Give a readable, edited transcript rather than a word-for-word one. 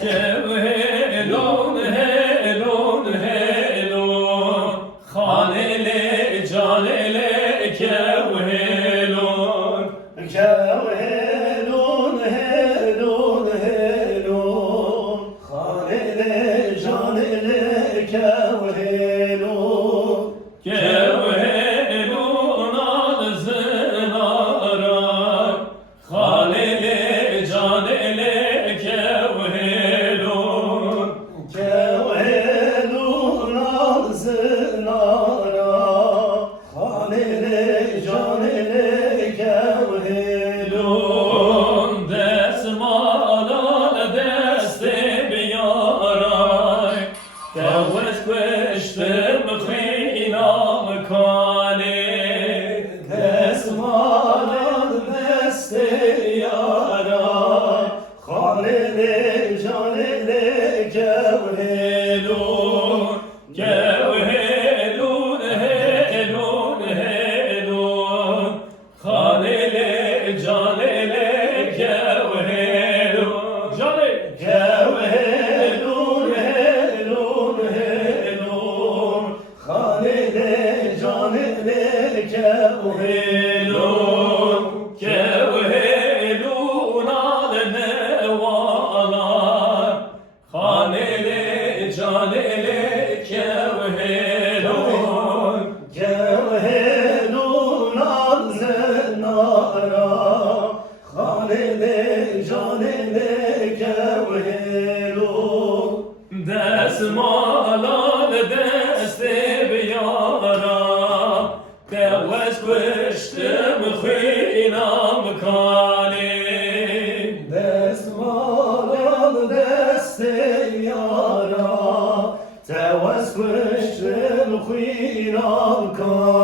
Cevhelon helon helon Khanele canele kevhelon Kevhelon helon helon Khanele canele kevhelon Kevhelon al zınara Khanele canele kevhelon Kevhelon al zınara Khanele canele kevhelon Desmalan deste biyaray Tevez kveştim khinam kane Desmalan deste yara Khanele canele kevhelon Kevhelun helun helun Khanele canele kevhelun Cane Kevhelon helon helon Khanele canele kevhelon Kevhelun al nevalar Khanele canele kevhelun Kevhelon al zenara Khanele canele kevhelon Desmalan deste biyara Tevez kveştim khinam kane Desmalan deste yara Tevez kuştum khuynam kan